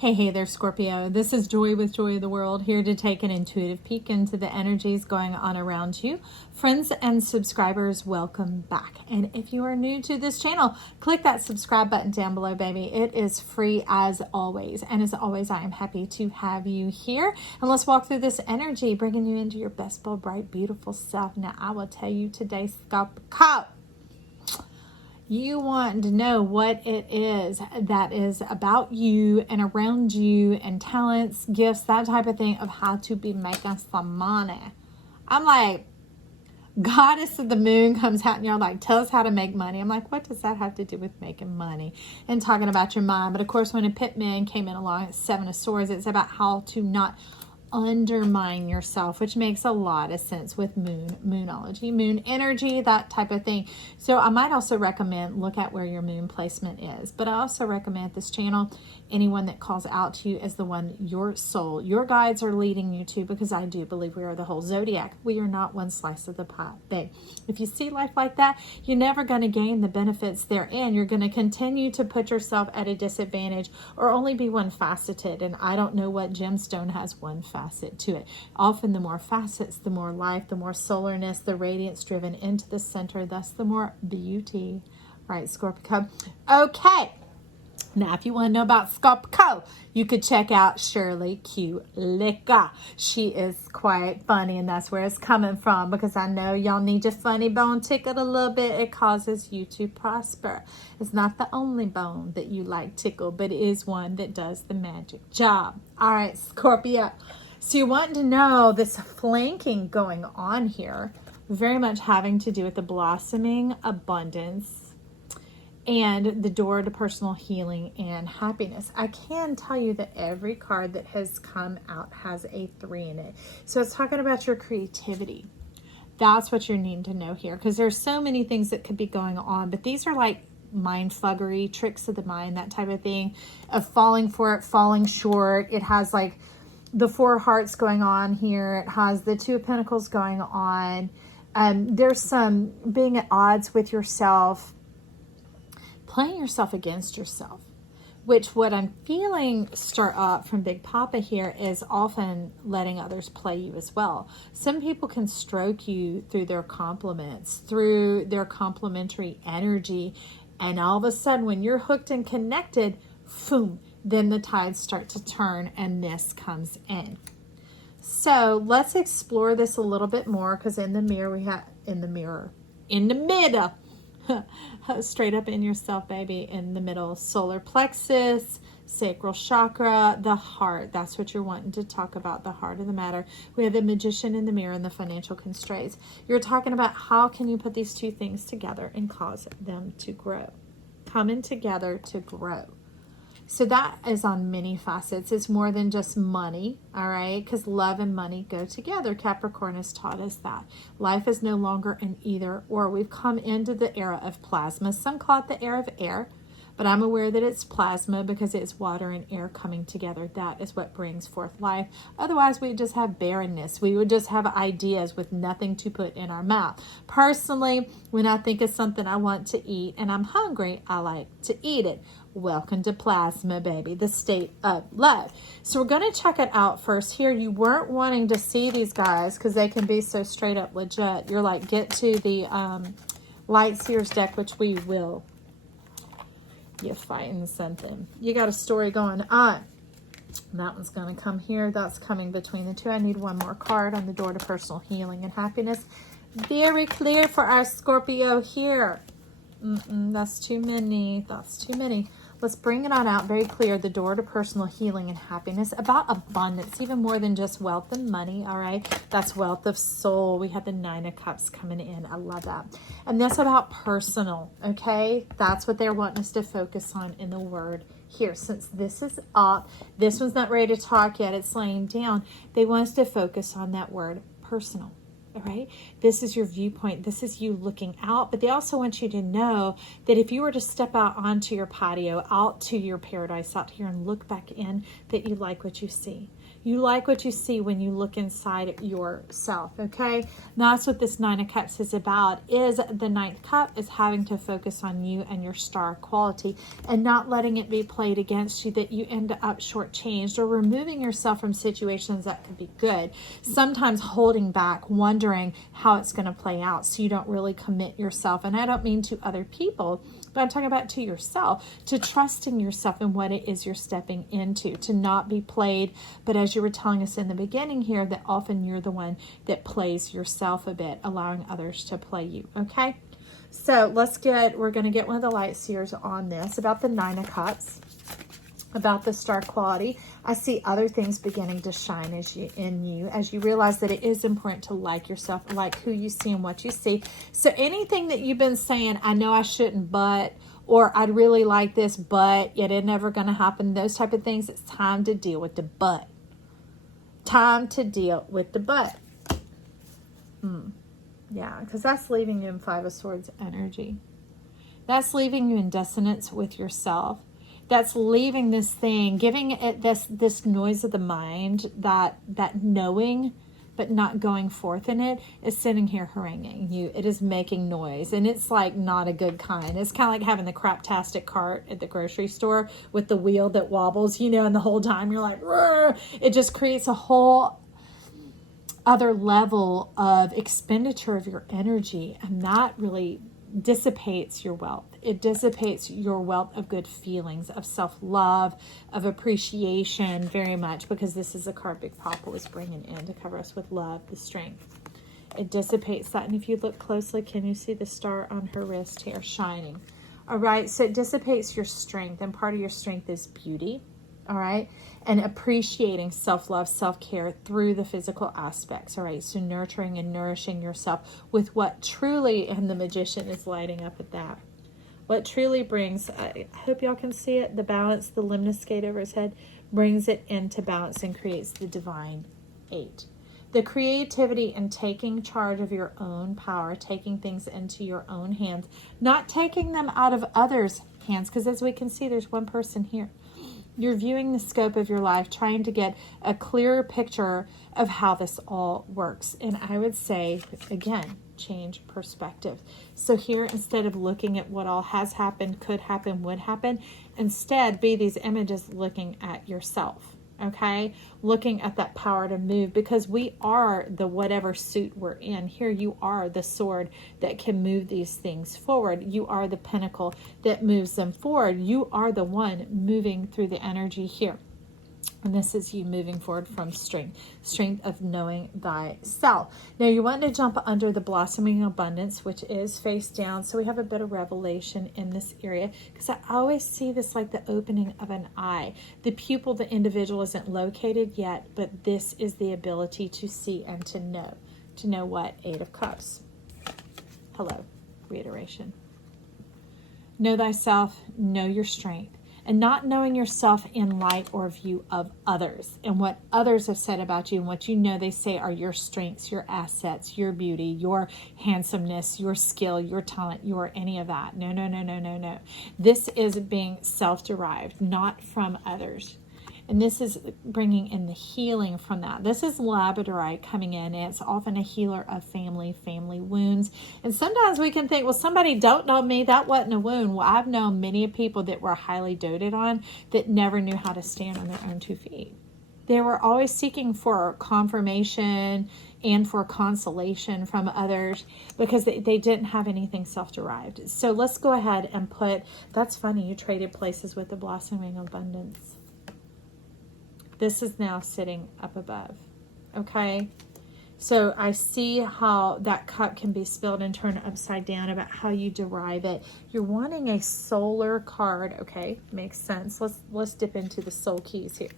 Hey there, Scorpio. This is Joy with Joy of the World, here to take an intuitive peek into the energies going on around you. Friends and subscribers, welcome back. And if you are new to this channel, click that subscribe button down below, baby. It is free as always. And as always, I am happy to have you here. And let's walk through this energy, bringing you into your best, bold, bright, beautiful self. Now, I will tell you today, Scorpio, you want to know what it is that is about you and around you and talents, gifts, that type of thing, of how to be making some money. I'm like, Goddess of the Moon comes out and you're like, tell us how to make money. I'm like, what does that have to do with making money and talking about your mind? But of course, when a pitman came in along at Seven of Swords, it's about how to not undermine yourself, which makes a lot of sense with moonology, moon energy, that type of thing. So I might also recommend look at where your moon placement is, but I also recommend this channel, anyone that calls out to you as the one your soul, your guides are leading you to, because I do believe we are the whole zodiac. We are not one slice of the pie, babe. If you see life like that, you're never going to gain the benefits therein. You're going to continue to put yourself at a disadvantage or only be one faceted. And I don't know what gemstone has one facet to it. Often the more facets, the more life, the more solarness, the radiance driven into the center, thus the more beauty. Right, Scorpio? Okay. Now, if you want to know about Scorpio, you could check out Shirley Q. Licka. She is quite funny, and that's where it's coming from, because I know y'all need your funny bone tickled a little bit. It causes you to prosper. It's not the only bone that you like tickled, but it is one that does the magic job. All right, Scorpio. So you're wanting to know this flanking going on here, very much having to do with the blossoming abundance and the door to personal healing and happiness. I can tell you that every card that has come out has a 3 in it. So it's talking about your creativity. That's what you're needing to know here, because there's so many things that could be going on, but these are like mind fluggery, tricks of the mind, that type of thing, of falling for it, falling short. It has like the 4 hearts going on here. It has the 2 of Pentacles going on. There's some being at odds with yourself, playing yourself against yourself, which what I'm feeling stir up from Big Papa here is often letting others play you as well. Some people can stroke you through their compliments, through their complimentary energy, and all of a sudden when you're hooked and connected, boom, then the tides start to turn and this comes in. So let's explore this a little bit more, because in the middle, straight up in yourself, baby, in the middle, solar plexus, sacral chakra, the heart. That's what you're wanting to talk about, the heart of the matter. We have the Magician in the mirror and the financial constraints. You're talking about how can you put these 2 things together and cause them to grow, coming together to grow. So that is on many facets. It's more than just money, all right? Because love and money go together. Capricorn has taught us that. Life is no longer an either or. We've come into the era of plasma. Some call it the era of air, but I'm aware that it's plasma because it's water and air coming together. That is what brings forth life. Otherwise, we just have barrenness. We would just have ideas with nothing to put in our mouth. Personally, when I think of something I want to eat and I'm hungry, I like to eat it. Welcome to plasma, baby, the state of love. So we're going to check it out first here. You weren't wanting to see these guys because they can be so straight up legit. You're like, get to the Light Seers deck, which we will. You're fighting something. You got a story going on. That one's going to come here. That's coming between the 2. I need one more card on the door to personal healing and happiness. Very clear for our Scorpio here. That's too many. That's too many. Let's bring it on out very clear. The door to personal healing and happiness, about abundance, even more than just wealth and money. All right. That's wealth of soul. We have the 9 of Cups coming in. I love that. And that's about personal. Okay. That's what they're wanting us to focus on in the word here. Since this is up, this one's not ready to talk yet. It's laying down. They want us to focus on that word personal. all right? This is your viewpoint. This is you looking out. But they also want you to know that if you were to step out onto your patio, out to your paradise out here and look back in, that you like what you see. You like what you see when you look inside yourself, okay? That's what this Nine of Cups is about, is the ninth cup is having to focus on you and your star quality and not letting it be played against you that you end up shortchanged or removing yourself from situations that could be good. Sometimes holding back, wondering how it's going to play out so you don't really commit yourself. And I don't mean to other people, but I'm talking about to yourself, to trusting yourself in what it is you're stepping into, to not be played. But as you were telling us in the beginning here, that often you're the one that plays yourself a bit, allowing others to play you, okay? So we're going to get one of the light seers on this, about the Nine of Cups, about the star quality. I see other things beginning to shine as you realize that it is important to like yourself, like who you see and what you see. So anything that you've been saying, I know I shouldn't, but, or I'd really like this, but it ain't never going to happen, those type of things, it's time to deal with the but. Time to deal with the but. Yeah, because that's leaving you in Five of Swords energy. That's leaving you in dissonance with yourself. That's leaving this thing, giving it this noise of the mind, that knowing, but not going forth in it, is sitting here haranguing you. It is making noise, and it's like not a good kind. It's kind of like having the craptastic cart at the grocery store with the wheel that wobbles, you know, and the whole time you're like, "Rrr." It just creates a whole other level of expenditure of your energy, and that really dissipates your wealth. It dissipates your wealth of good feelings, of self-love, of appreciation, very much, because this is a card Big Papa was bringing in to cover us with love, the strength. It dissipates that. And if you look closely, can you see the star on her wrist here shining? All right, so it dissipates your strength, and part of your strength is beauty. All right, and appreciating self-love, self-care through the physical aspects. All right, so nurturing and nourishing yourself with what truly, and the Magician is lighting up at that, what truly brings, I hope y'all can see it, the balance, the lemniscate over his head, brings it into balance and creates the divine 8. The creativity and taking charge of your own power, taking things into your own hands, not taking them out of others' hands, because as we can see, there's one person here. You're viewing the scope of your life, trying to get a clearer picture of how this all works. And I would say, again, change perspective. So here, instead of looking at what all has happened, could happen, would happen, instead be these images looking at yourself. Okay, looking at that power to move, because we are the whatever suit we're in. Here you are the sword that can move these things forward. You are the pinnacle that moves them forward. You are the one moving through the energy here. And this is you moving forward from strength of knowing thyself. Now you want to jump under the blossoming abundance, which is face down. So we have a bit of revelation in this area, because I always see this like the opening of an eye. The pupil, the individual isn't located yet, but this is the ability to see and to know. To know what? 8 of Cups. Hello, reiteration. Know thyself, know your strength. And not knowing yourself in light or view of others and what others have said about you and what you know they say are your strengths, your assets, your beauty, your handsomeness, your skill, your talent, your any of that. No, no, no, no, no, no. This is being self-derived, not from others. And this is bringing in the healing from that. This is labradorite coming in, and it's often a healer of family wounds. And sometimes we can think, well, somebody don't know me, that wasn't a wound. Well, I've known many people that were highly doted on that never knew how to stand on their own 2 feet. They were always seeking for confirmation and for consolation from others because they didn't have anything self-derived. So let's go ahead and put, that's funny, you traded places with the blossoming abundance. This is now sitting up above, okay? So I see how that cup can be spilled and turned upside down about how you derive it. You're wanting a solar card, okay? Makes sense. Let's dip into the soul keys here.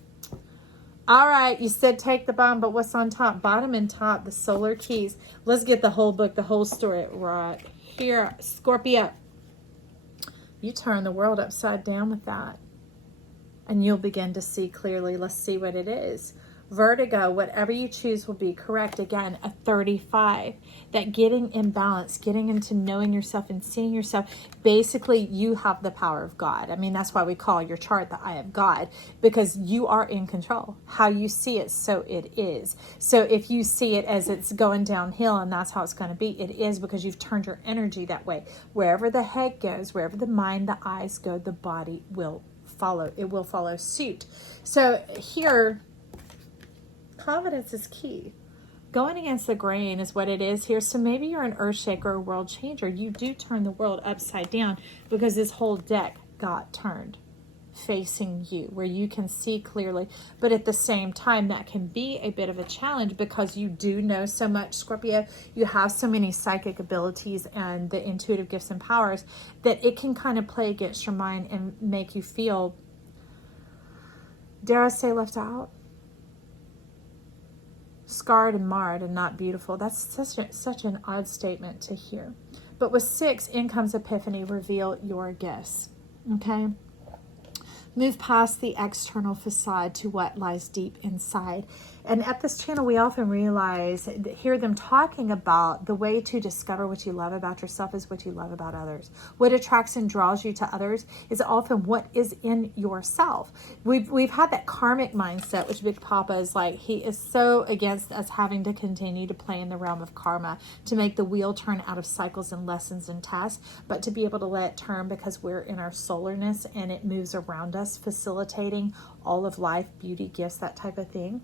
All right, you said take the bottom, but what's on top? Bottom and top, the solar keys. Let's get the whole book, the whole story right here. Scorpio, you turn the world upside down with that. And you'll begin to see clearly. Let's see what it is. Vertigo, whatever you choose will be correct. Again, a 35. That getting in balance, getting into knowing yourself and seeing yourself. Basically, you have the power of God. I mean, that's why we call your chart the eye of God, because you are in control. How you see it, so it is. So if you see it as it's going downhill and that's how it's going to be, it is, because you've turned your energy that way. Wherever the head goes, wherever the mind, the eyes go, the body will follow. It will follow suit. So here, confidence is key. Going against the grain is what it is here. So maybe you're an earth shaker or world changer. You do turn the world upside down, because this whole deck got turned facing you, where you can see clearly. But at the same time, that can be a bit of a challenge, because you do know so much, Scorpio. You have so many psychic abilities and the intuitive gifts and powers, that it can kind of play against your mind and make you feel, dare I say, left out, scarred and marred and not beautiful. That's such an odd statement to hear. But with 6, in comes epiphany. Reveal your gifts. Okay? Move past the external facade to what lies deep inside. And at this channel, we often realize, hear them talking about the way to discover what you love about yourself is what you love about others. What attracts and draws you to others is often what is in yourself. We've had that karmic mindset, which Big Papa is like, he is so against us having to continue to play in the realm of karma, to make the wheel turn out of cycles and lessons and tasks, but to be able to let it turn, because we're in our solarness and it moves around us, facilitating all of life, beauty, gifts, that type of thing.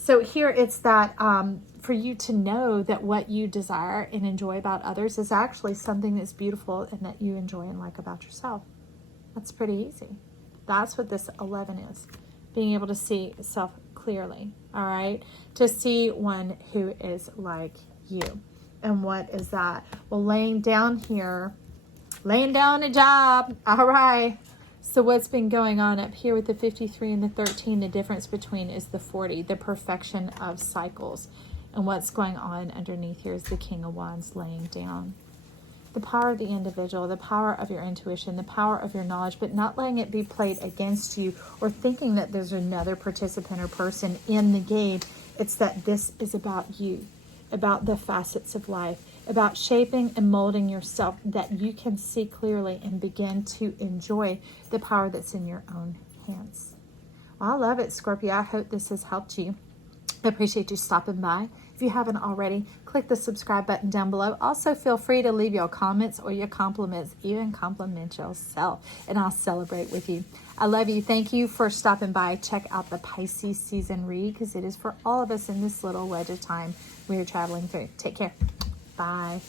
So here it's that for you to know that what you desire and enjoy about others is actually something that's beautiful and that you enjoy and like about yourself. That's pretty easy. That's what this 11 is. Being able to see self clearly, all right? To see one who is like you. And what is that? Well, laying down here, laying down a job, all right. So what's been going on up here with the 53 and the 13, the difference between is the 40, the perfection of cycles. And what's going on underneath here is the King of Wands laying down. The power of the individual, the power of your intuition, the power of your knowledge, but not letting it be played against you or thinking that there's another participant or person in the game. It's that this is about you, about the facets of life, about shaping and molding yourself, that you can see clearly and begin to enjoy the power that's in your own hands. Well, I love it, Scorpio. I hope this has helped you. I appreciate you stopping by. If you haven't already, click the subscribe button down below. Also, feel free to leave your comments or your compliments, even compliment yourself, and I'll celebrate with you. I love you. Thank you for stopping by. Check out the Pisces season read, because it is for all of us in this little wedge of time we are traveling through. Take care. Bye.